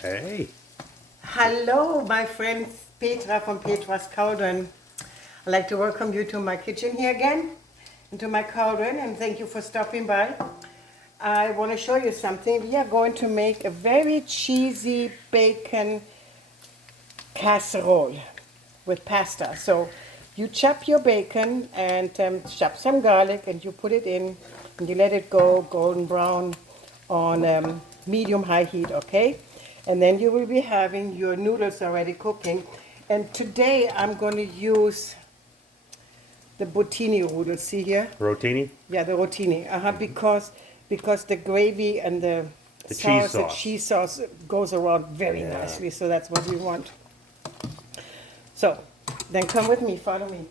Hey. Hello, my friends, Petra from Petra's Cauldron. I'd like to welcome you to my kitchen here again, into my cauldron, and thank you for stopping by. I want to show you something. We are going to make a very cheesy bacon casserole with pasta. So you chop your bacon and chop some garlic and you put it in and you let it go golden brown on medium-high heat, okay? And then you will be having your noodles already cooking. And today I'm going to use the botini noodles. See here? Rotini? Yeah, the rotini. Because the gravy and the cheese the sauce. cheese sauce goes around very nicely. So that's what we want. So then come with me, follow me.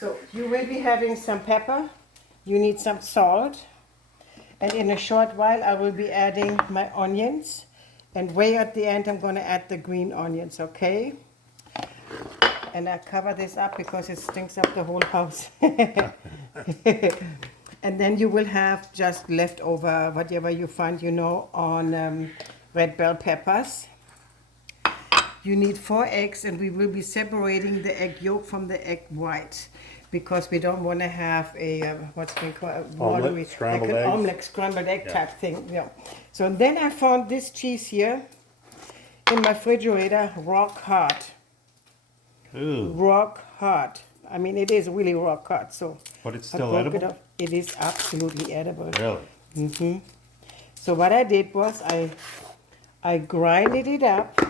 So you will be having some pepper. You need some salt. And in a short while, I will be adding my onions. And way at the end, I'm going to add the green onions, okay? And I cover this up because it stinks up the whole house. And then you will have just leftover, whatever you find, on red bell peppers. You need 4 eggs, and we will be separating the egg yolk from the egg white because we don't want to have a what's been called a watery, scrambled like an eggs? omelet, scrambled egg type thing. Yeah. So then I found this cheese here in my refrigerator, rock hard. Ooh. Rock hard. I mean, it is really rock hard. So But it's I still broke edible? it up. It is absolutely edible. Really? So what I did was I grinded it up,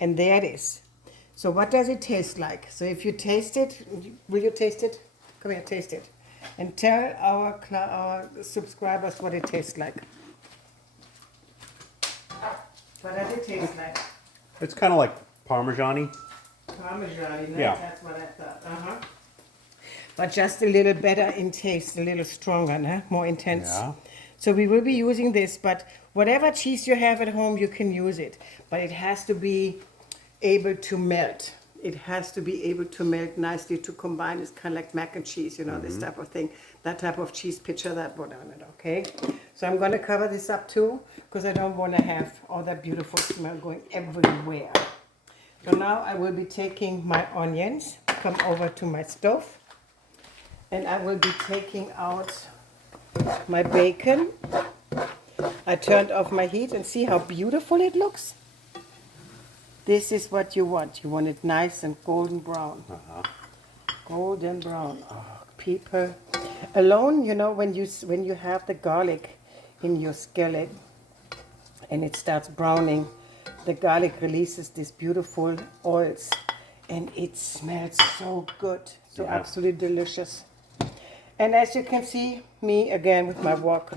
and there it is. So what does it taste like? So if you taste it, will you taste it? Come here, taste it. And tell our subscribers what it tastes like. What does it taste like? It's kind of like Parmesan-y. Parmesan, Yeah. that's what I thought. Uh-huh. But just a little better in taste, a little stronger, nah? More intense. Yeah. So we will be using this, but whatever cheese you have at home, you can use it. But it has to be able to melt. It has to be able to melt nicely to combine. It's kind of like mac and cheese, this type of thing. That type of cheese, picture that one on it, okay? So I'm going to cover this up too, because I don't want to have all that beautiful smell going everywhere. So now I will be taking my onions, come over to my stove, and I will be taking out my bacon. I turned off my heat and see how beautiful it looks. This is what you want. You want it nice and golden brown. Golden brown. Oh, people. Alone, when you have the garlic in your skillet and it starts browning, the garlic releases these beautiful oils, and it smells so good, so absolutely delicious. And as you can see, me again with my wok.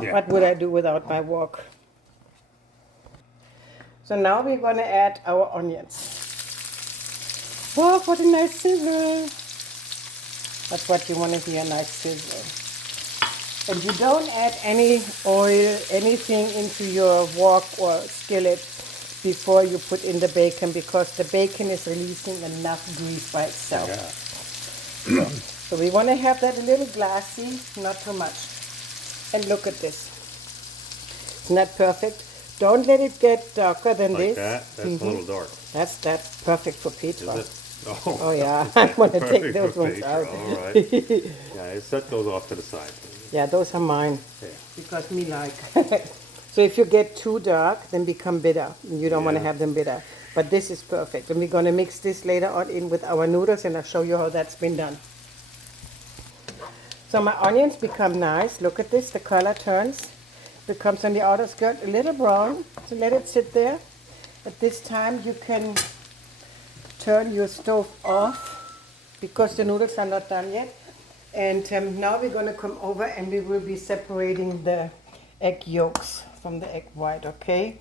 Yeah. What would I do without my wok? So now we're going to add our onions. Oh, what a nice sizzle. That's what you want to hear, a nice sizzle. And you don't add any oil, anything into your wok or skillet before you put in the bacon, because the bacon is releasing enough grease by itself. Yeah. So we want to have that a little glassy, not too much. And look at this. Isn't that perfect? Don't let it get darker than Like this. that? That's a little dark. That's perfect for pizza. Is it? Oh yeah, I'm going to take Perfect those for ones pizza. out. All right. Yeah, set those off to the side. Yeah, those are mine. Yeah. Because me like. So if you get too dark, then become bitter. You don't want to Yeah. have them bitter. But this is perfect. And we're going to mix this later on in with our noodles, and I'll show you how that's been done. So my onions become nice. Look at this, the color turns. Becomes on the outer skirt a little brown. So let it sit there. At this time you can turn your stove off because the noodles are not done yet. And now we're going to come over and we will be separating the egg yolks from the egg white, okay?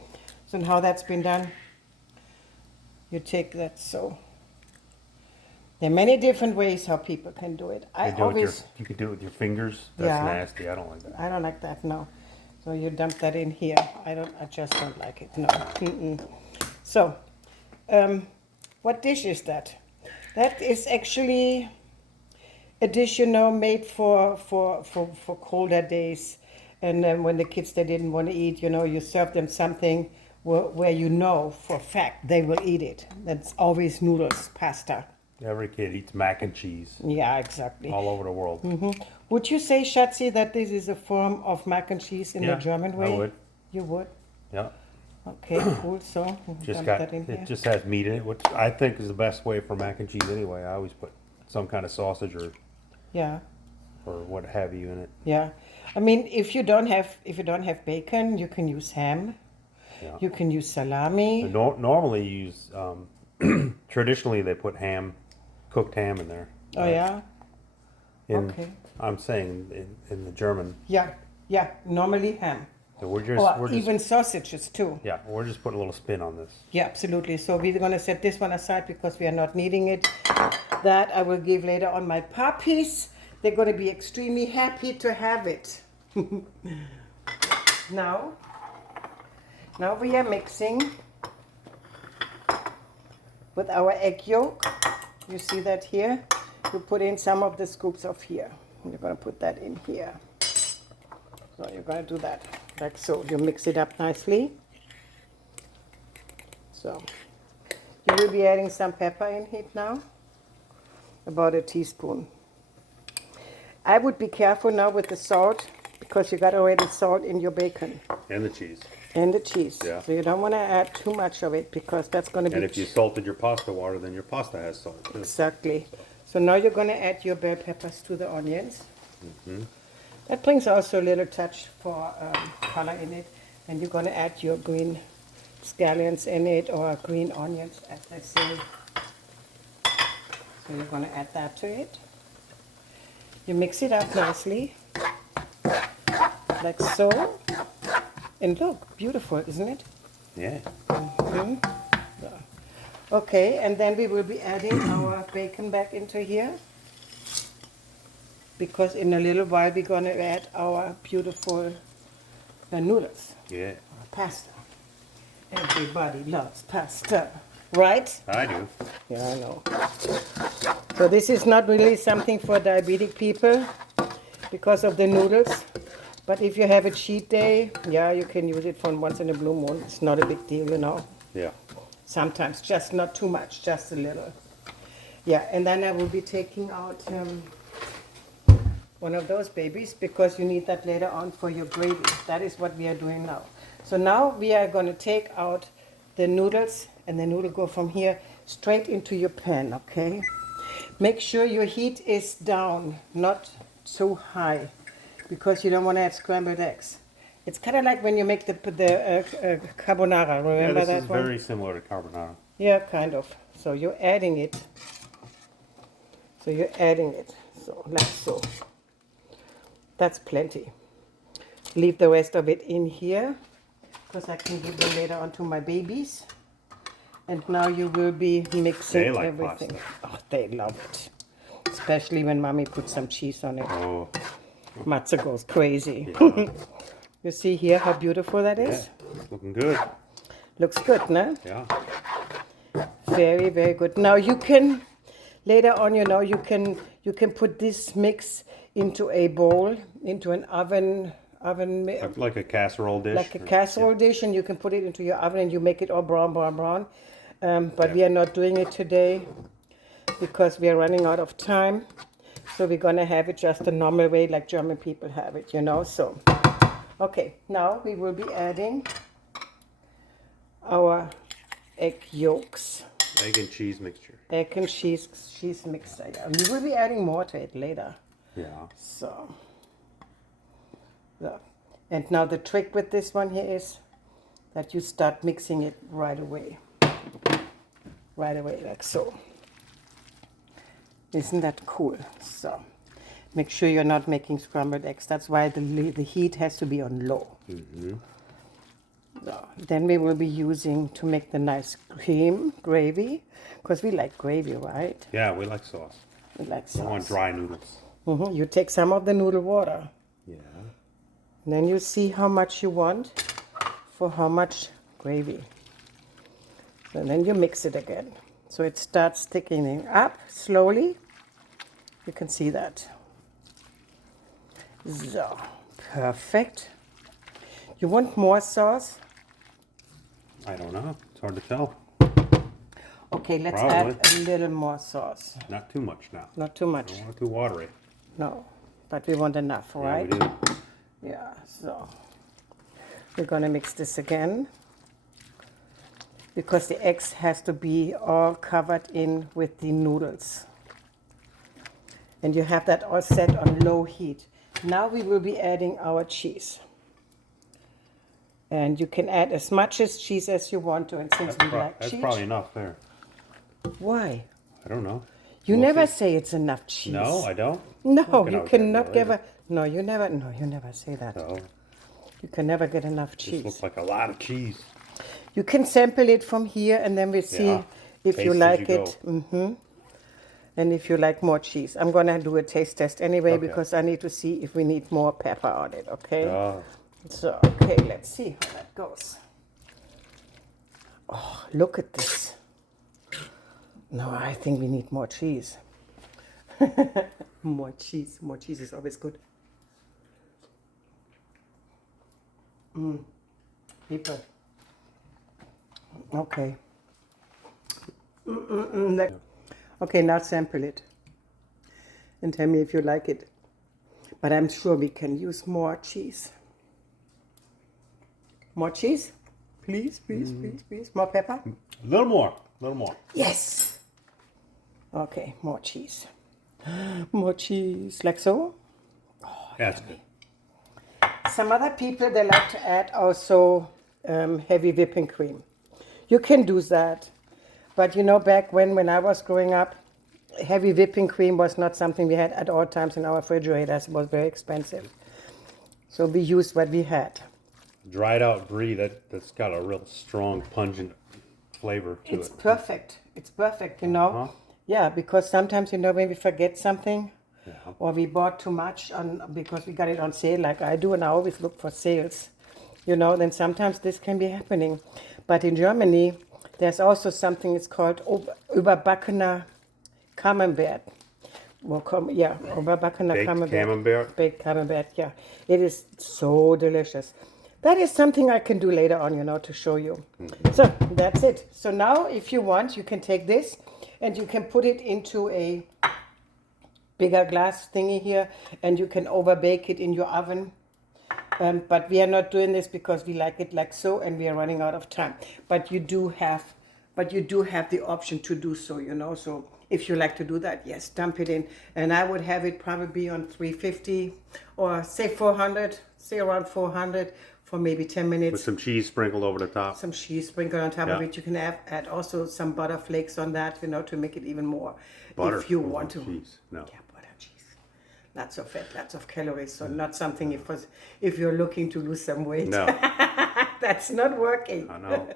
So how that's been done, you take that so. There are many different ways how people can do it. You could do it with your fingers. That's Yeah. nasty. I don't like that. I don't like that, no. So you dump that in here. I just don't like it, no. So, what dish is that? That is actually a dish, made for colder days. And then when the kids, they didn't want to eat, you know, you serve them something where you know for a fact they will eat it. That's always noodles, pasta. Every kid eats mac and cheese Yeah, exactly. all over the world. Would you say, Schatzi, that this is a form of mac and cheese in the Yeah, German I way? would. You would? Yeah. Okay, cool. So Just dump got that in here. it. Just has meat in it, which I think is the best way for mac and cheese anyway. I always put some kind of sausage Yeah, or what have you in it. yeah. I mean, if you don't have bacon, you can use ham. Yeah. You can use salami. Normally use traditionally they put ham, cooked ham in there. Oh yeah. In, Okay. I'm saying in the German. Yeah, yeah. Normally ham. So we're just Or we're just even sausages too. yeah we're just putting a little spin on this. Yeah, absolutely. So we're gonna set this one aside because we are not needing it. That I will give later on my puppies. They're gonna be extremely happy to have it. Now we are mixing with our egg yolk. You see that here? You put in some of the scoops of here. You're gonna put that in here. So you're gonna do that like so. You mix it up nicely. So you will be adding some pepper in it now, about a teaspoon. I would be careful now with the salt because you got already salt in your bacon And the cheese. and the cheese. Yeah. So you don't want to add too much of it because that's going to be And if you salted your pasta water, then your pasta has salt too. exactly. So now you're going to add your bell peppers to the onions. That brings also a little touch for color in it. And you're going to add your green scallions in it or green onions, as I say. So you're going to add that to it. You mix it up nicely, like so. And look, beautiful, isn't it? Yeah. Okay, and then we will be adding our bacon back into here. Because in a little while we're going to add our beautiful noodles, Yeah. pasta. Everybody loves pasta, right? I do. Yeah, I know. So this is not really something for diabetic people because of the noodles. But if you have a cheat day, yeah, you can use it for once in a blue moon. It's not a big deal, you know. Yeah. Sometimes, just not too much, just a little. Yeah, and then I will be taking out one of those babies because you need that later on for your gravy. That is what we are doing now. So now we are going to take out the noodles, and the noodle go from here straight into your pan, okay? Make sure your heat is down, not so high, because you don't want to add scrambled eggs. It's kind of like when you make the carbonara, Yeah, remember this that is one? very similar to carbonara. Yeah, kind of. So you're adding it. So you're adding it. So like so. That's plenty. Leave the rest of it in here because I can give them later on to my babies. And now you will be mixing They like everything. pasta. Oh, they love it. Especially when mommy puts some cheese on it. Oh. Matze goes crazy. Yeah. You see here how beautiful that Yeah. is? It's looking good. Looks good, no? Yeah. Very, very good. Now you can, later on, you know, you can put this mix into a bowl, into an oven, Like a casserole dish. like a or- casserole dish, and you can put it into your oven and you make it all brown. But Yeah. we are not doing it today because we are running out of time. So we're gonna have it just the normal way, like German people have it, you know. So, okay, now we will be adding our egg yolks. Egg and cheese mixture. Egg and cheese mixer. Yeah. We will be adding more to it later. Yeah. So, and now the trick with this one here is that you start mixing it right away. Right away, like so. Isn't that cool? So, make sure you're not making scrambled eggs. That's why the heat has to be on low. So, then we will be using to make the nice gravy, because we like gravy, right? Yeah, we like sauce. We like I want sauce. dry noodles. You take some of the noodle water. Yeah. And then you see how much you want for how much gravy. And then you mix it again. So it starts thickening up slowly. You can see that. So, perfect. You want more sauce? I don't know. It's hard to tell. Okay, let's Probably. add a little more sauce. Not too much now. Not too I much. don't want it too watery. No, but we want enough, right? Yeah, we do. Yeah, so we're gonna mix this again because the eggs has to be all covered in with the noodles. And you have that all set on low heat. Now we will be adding our cheese. And you can add as much as cheese as you want to, and since we like That's cheese. probably enough there. Why? I don't know. You We'll never see. say it's enough cheese. No, I don't. No, Look at you how cannot good give it a. No, you never say that. So, You can never get enough this cheese. looks like a lot of cheese. You can sample it from here, and then we see Yeah. if you Taste as like you it. And if you like more cheese. I'm gonna do a taste test anyway Okay. because I need to see if we need more pepper on it. Okay. Oh, So okay, let's see how that goes. Oh, look at this. No, I think we need more cheese. More cheese. More cheese is always good. People. Okay. Okay, now sample it. And tell me if you like it. But I'm sure we can use more cheese. More cheese? Please, please, please, please. More pepper? a little more. A little more. Yes. Okay, more cheese. More cheese, like so. That's good. Some other people, they like to add also heavy whipping cream. You can do that. But you know, back when I was growing up, heavy whipping cream was not something we had at all times in our refrigerators. It was very expensive. So we used what we had. Dried out brie, that's got a real strong, pungent flavor to It's it. perfect. It's perfect, you know. Uh-huh. Yeah, because sometimes, you know, when we forget something Yeah. or we bought too much because we got it on sale, like I do, and I always look for sales, you know, then sometimes this can be happening. But in Germany, there's also something, it's called überbackener Camembert. Überbackener Baked Camembert. camembert? Baked Camembert, yeah. It is so delicious. That is something I can do later on, you know, to show you. So that's it. So now, if you want, you can take this and you can put it into a bigger glass thingy here, and you can overbake it in your oven. But we are not doing this because we like it like so, and we are running out of time. But you do have the option to do so, you know. So if you like to do that, yes, dump it in. And I would have it probably on 350 or say 400, say around 400 for maybe 10 minutes. With some cheese sprinkled over the top. Some cheese sprinkled on top of Yeah. it. You can add also some butter flakes on that, you know, to make it even more. Butter if you over want to. cheese. No. Yeah, butter, cheese. Lots of fat, lots of calories. So not something if you're looking to lose some weight. No. That's not working. I know.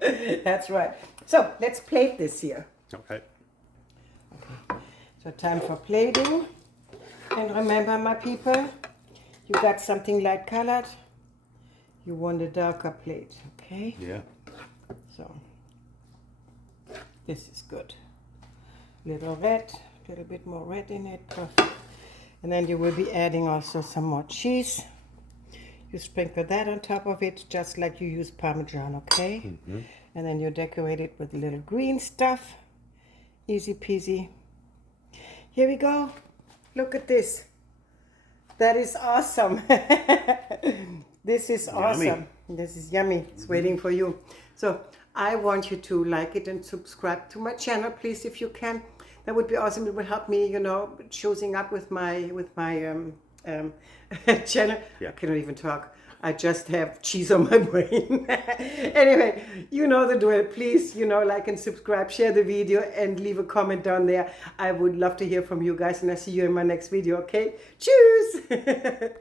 That's right. So let's plate this here. Okay. So time for plating. And remember, my people, you got something light colored. You want a darker plate, okay? Yeah. So this is good. Little red, little bit more red in it, perfect. And then you will be adding also some more cheese. You sprinkle that on top of it, just like you use Parmesan, okay? And then you decorate it with a little green stuff. Easy peasy. Here we go. Look at this. That is awesome. This is awesome. This is yummy. It's waiting for you. So I want you to like it and subscribe to my channel, please, if you can. That would be awesome. It would help me, you know, choosing up with my channel. Yeah. I cannot even talk. I just have cheese on my brain. Anyway, you know the drill. Please, you know, like and subscribe, share the video, and leave a comment down there. I would love to hear from you guys, and I'll see you in my next video, okay? Cheers!